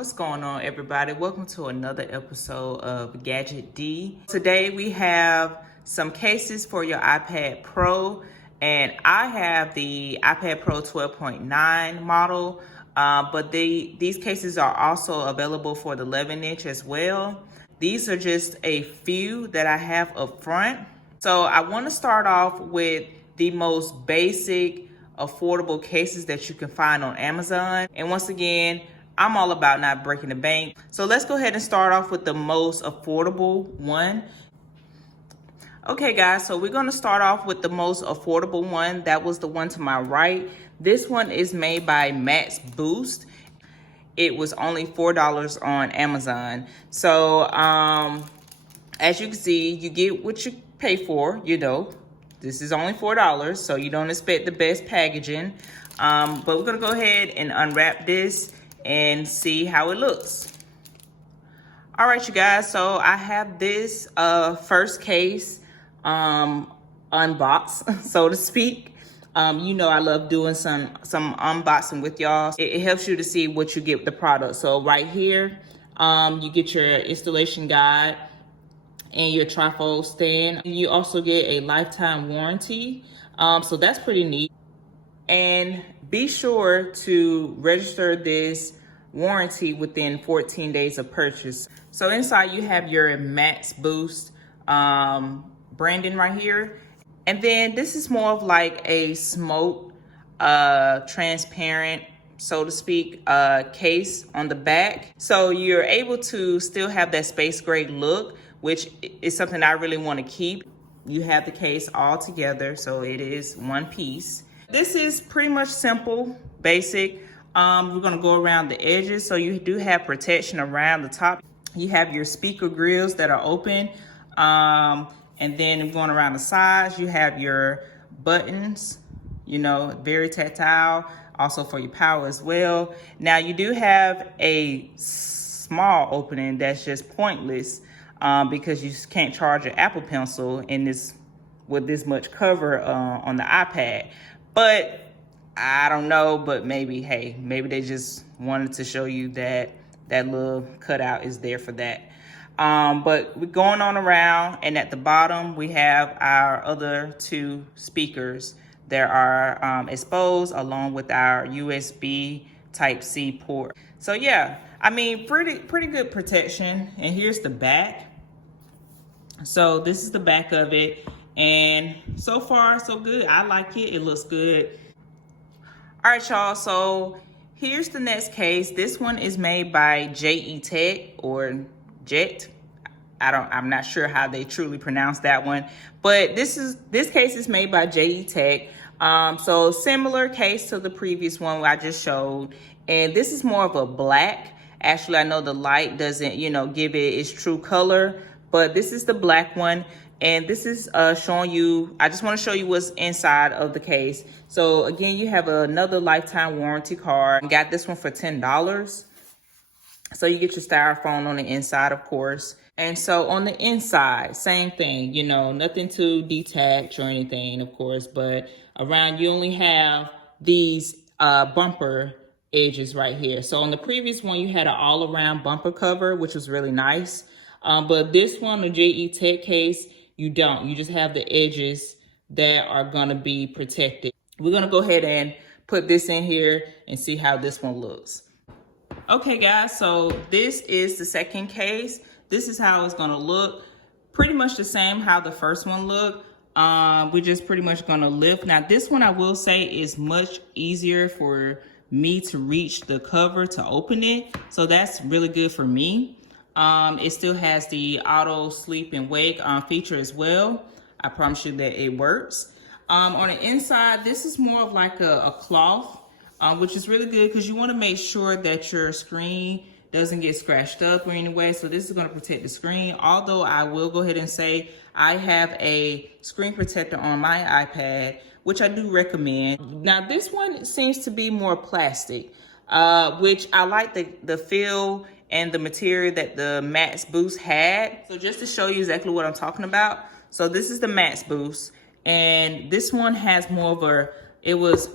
What's going on, everybody? Welcome to another episode of GadgeDee. Today we have some cases for your iPad Pro, and I have the iPad Pro 12.9 model, but these cases are also available for the 11-inch as well. These are just a few that I have up front. So I want to start off with the most basic, affordable cases that you can find on Amazon. And once again, I'm all about not breaking the bank. So let's go ahead and start off with the most affordable one. Okay guys, so we're gonna start off with the most affordable one. That was the one to my right. This one is made by Maxboost. It was only $4 on Amazon. So as you can see, you get what you pay for, you know. This is only $4, so you don't expect the best packaging. But we're gonna go ahead and unwrap this and see how it looks. All right, you guys, so I have this first case unboxed, so to speak. You know I love doing some unboxing with y'all. It helps you to see what you get with the product. So right here, you get your installation guide and your trifold stand. You also get a lifetime warranty, so that's pretty neat. And be sure to register this warranty within 14 days of purchase. So inside you have your Maxboost branding right here. And then this is more of like a smoke transparent, so to speak, case on the back. So you're able to still have that space gray look, which is something I really want to keep. You have the case all together, so it is one piece. This is pretty much simple, basic. We're gonna go around the edges, so you do have protection around the top. You have your speaker grills that are open, and then going around the sides, you have your buttons, you know, very tactile, also for your power as well. Now you do have a small opening that's just pointless, because you can't charge an Apple Pencil in this with this much cover on the iPad. But I don't know, but maybe, hey, maybe they just wanted to show you that that little cutout is there for that. But we're going on around, and at the bottom we have our other two speakers that are exposed, along with our USB Type-C port. So yeah, I mean, pretty good protection. And here's the back. So this is the back of it, and so far so good. I like it. It looks good. All right, y'all, so here's the next case. This one is made by JE Tech, or Jet. I'm not sure how they truly pronounce that one, but this case is made by JE Tech. So similar case to the previous one I just showed, and this is more of a black. Actually, I know the light doesn't, you know, give it its true color, but this is the black one. And this is showing you, I just want to show you what's inside of the case. So again, you have another lifetime warranty card. Got this one for $10. So you get your styrofoam on the inside, of course. And so on the inside, same thing, you know, nothing to detach or anything, of course, but around you only have these bumper edges right here. So on the previous one, you had an all around bumper cover, which was really nice. But this one, the JE Tech case, you don't. You just have the edges that are gonna be protected. We're gonna go ahead and put this in here and see how this one looks. Okay guys, so this is the second case. This is how it's gonna look. Pretty much the same how the first one looked. We're just pretty much gonna lift. Now this one I will say is much easier for me to reach the cover to open it. So that's really good for me. It still has the auto sleep and wake feature as well. I promise you that it works. On the inside, this is more of like a cloth, which is really good because you want to make sure that your screen doesn't get scratched up or anyway. So this is going to protect the screen. Although I will go ahead and say I have a screen protector on my iPad, which I do recommend. Now this one seems to be more plastic, which I like the feel and the material that the Maxboost had. So just to show you exactly what I'm talking about. So this is the Maxboost, and this one has more of a, it was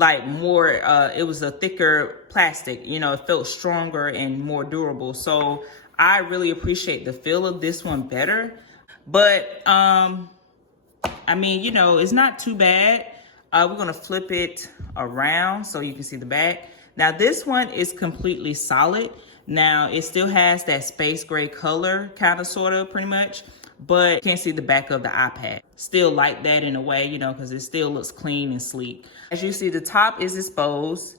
like more, it was a thicker plastic, you know, it felt stronger and more durable. So I really appreciate the feel of this one better. But I mean, you know, it's not too bad. We're gonna flip it around so you can see the back. Now this one is completely solid. Now it still has that space gray color, kind of, sort of, pretty much, but you can't see the back of the iPad. Still like that in a way, you know, because it still looks clean and sleek. As you see, the top is exposed.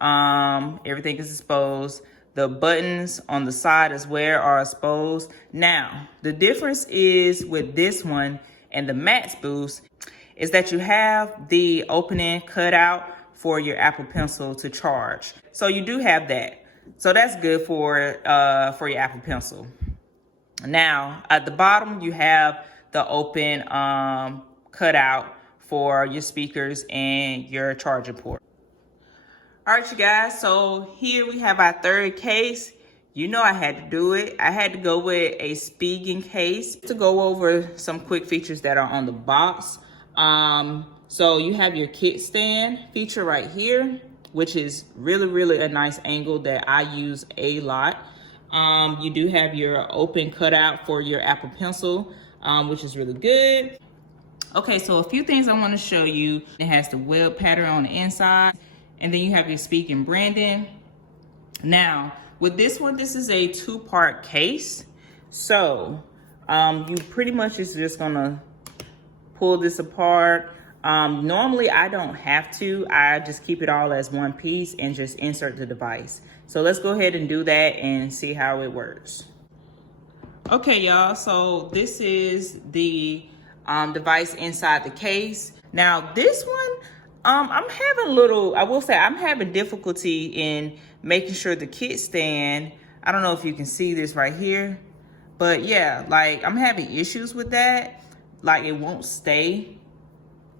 Everything is exposed. The buttons on the side as well are exposed. Now, the difference is with this one and the Maxboost is that you have the opening cutout for your Apple Pencil to charge. So you do have that. So that's good for your Apple Pencil. Now, at the bottom, you have the open cutout for your speakers and your charger port. All right, you guys, so here we have our third case. You know I had to do it. I had to go with a Spigen case to go over some quick features that are on the box. So you have your kickstand feature right here, which is really a nice angle that I use a lot. You do have your open cutout for your Apple Pencil, which is really good. Okay, so a few things I want to show you. It has the web pattern on the inside, and then you have your Spigen branding. Now, with this one, this is a two-part case. So, you pretty much is just gonna pull this apart. Normally, I don't have to. I just keep it all as one piece and just insert the device. So let's go ahead and do that and see how it works. Okay, y'all, so this is the device inside the case. Now, this one, I'm having a little, I will say, I'm having difficulty in making sure the kickstand, I don't know if you can see this right here, but yeah, like I'm having issues with that. Like it won't stay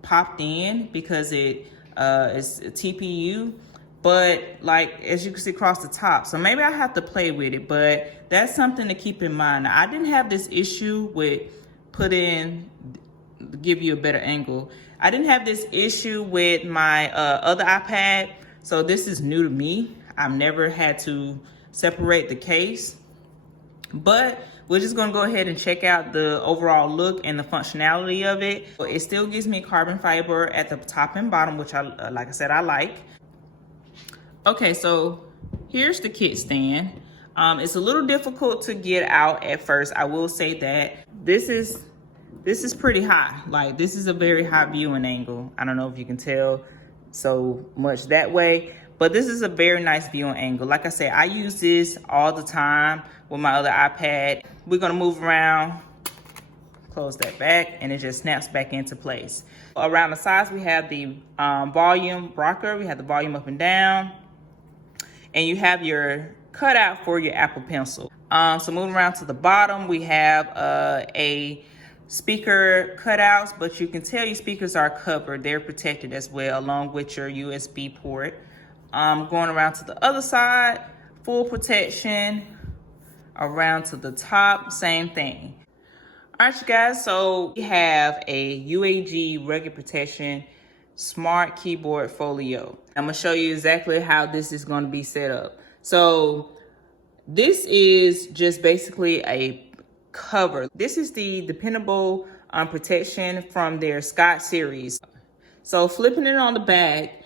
popped in because it's a TPU, but like as you can see across the top, so maybe I have to play with it, but that's something to keep in mind. Now, I didn't have this issue with give you a better angle. I didn't have this issue with my other iPad, so this is new to me. I've never had to separate the case, but we're just gonna go ahead and check out the overall look and the functionality of it. It still gives me carbon fiber at the top and bottom, which like I said, I like. Okay, so here's the kickstand. It's a little difficult to get out at first. I will say that this is pretty high. Like this is a very high viewing angle. I don't know if you can tell so much that way, but this is a very nice viewing angle. Like I said, I use this all the time with my other iPad. We're gonna move around, close that back, and it just snaps back into place. Around the sides, we have the volume rocker. We have the volume up and down, and you have your cutout for your Apple Pencil. So moving around to the bottom, we have a speaker cutouts, but you can tell your speakers are covered. They're protected as well, along with your USB port. Going around to the other side, full protection. Around to the top, same thing. All right, you guys, so we have a UAG rugged protection Smart Keyboard Folio. I'm gonna show you exactly how this is gonna be set up. So this is just basically a cover. This is the dependable protection from their Scott series. So flipping it on the back,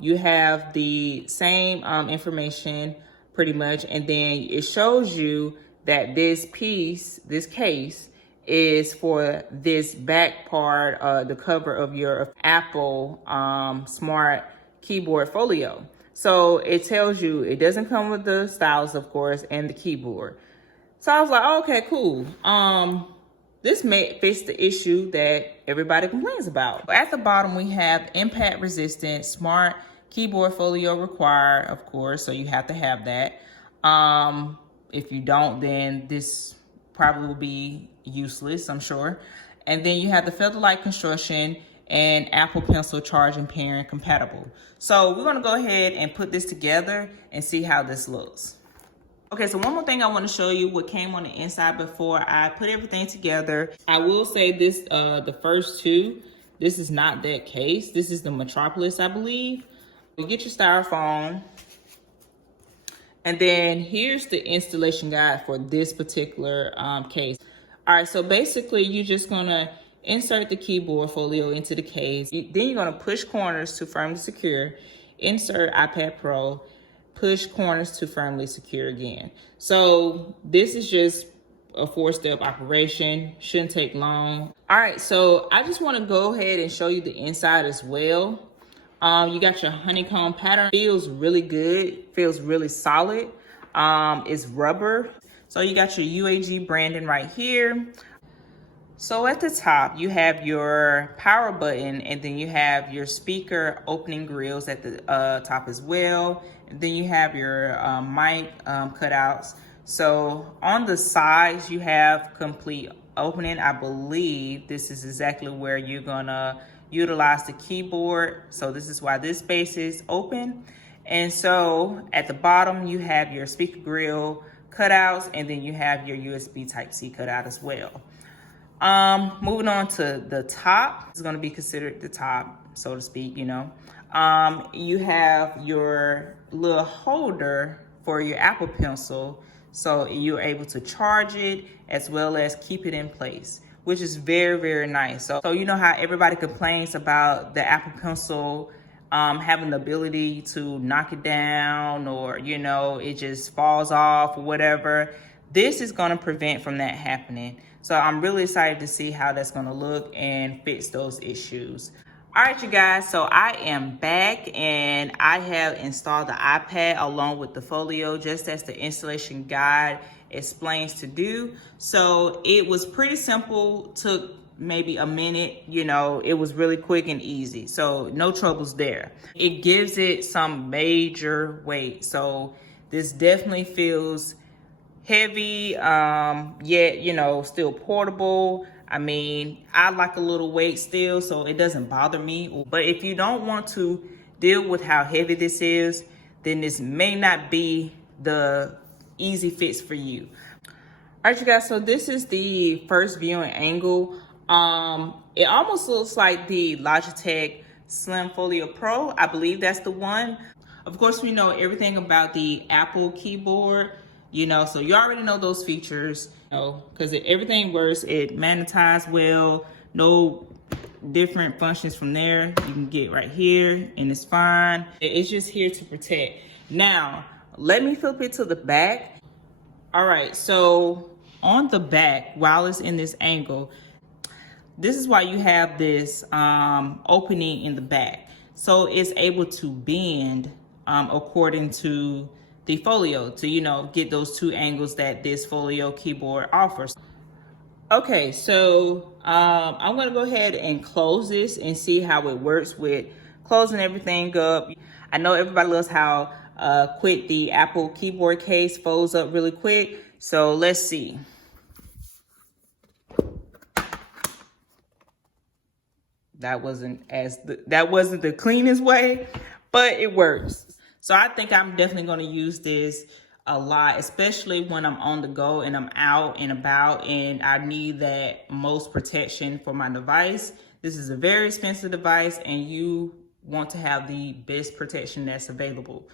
you have the same information pretty much, and then it shows you that this piece, this case, is for this back part, the cover of your Apple Smart Keyboard Folio. So it tells you it doesn't come with the stylus, of course, and the keyboard. So I was like, oh, okay, cool. This may fix the issue that everybody complains about. At the bottom, we have impact resistant Smart Keyboard Folio required, of course, so you have to have that. If you don't, then this probably will be useless, I'm sure. And then you have the feather-light construction and Apple Pencil charging parent compatible. So we're gonna go ahead and put this together and see how this looks. Okay, so one more thing I want to show you what came on the inside before I put everything together. I will say this, the first two, This is not that case. This is the Metropolis, I believe. You get your styrofoam. And then here's the installation guide for this particular case. All right, so basically you're just gonna insert the keyboard folio into the case. Then you're gonna push corners to firmly secure, insert iPad Pro, push corners to firmly secure again. So this is just a 4-step operation, shouldn't take long. All right, so I just wanna go ahead and show you the inside as well. You got your honeycomb pattern. Feels really good, feels really solid. It's rubber. So you got your UAG branding right here. So at the top, you have your power button, and then you have your speaker opening grills at the top as well. And then you have your mic cutouts. So on the sides, you have complete opening. I believe this is exactly where you're gonna utilize the keyboard. So this is why this space is open. And so at the bottom, you have your speaker grill cutouts, and then you have your USB Type-C cutout as well. Moving on to the top, it's gonna be considered the top, so to speak, you know. You have your little holder for your Apple Pencil, so you're able to charge it as well as keep it in place, which is very, very nice. So you know how everybody complains about the Apple Pencil having the ability to knock it down, or, you know, it just falls off or whatever. This is gonna prevent from that happening. So I'm really excited to see how that's gonna look and fix those issues. All right, you guys, so I am back and I have installed the iPad along with the folio, just as the installation guide explains to do. So it was pretty simple, took maybe a minute, you know, it was really quick and easy. So no troubles there. It gives it some major weight. So this definitely feels heavy, yet, you know, still portable. I mean, I like a little weight still, so it doesn't bother me. But if you don't want to deal with how heavy this is, then this may not be the easy fix for you. All right, you guys, so this is the first viewing angle. It almost looks like the Logitech Slim Folio Pro. I believe that's the one. Of course, we know everything about the Apple keyboard, you know, so you already know those features, you know, because everything works. It magnetizes well, no different functions from there. You can get right here and it's fine. It's just here to protect. Now, let me flip it to the back. All right, so on the back, while it's in this angle, this is why you have this opening in the back. So it's able to bend according to the folio to, you know, get those two angles that this folio keyboard offers. Okay, so I'm gonna go ahead and close this and see how it works with closing everything up. I know everybody loves how quick the Apple keyboard case folds up really quick. So let's see. That wasn't the cleanest way, but it works. So I think I'm definitely going to use this a lot, especially when I'm on the go and I'm out and about and I need that most protection for my device. This is a very expensive device and you want to have the best protection that's available.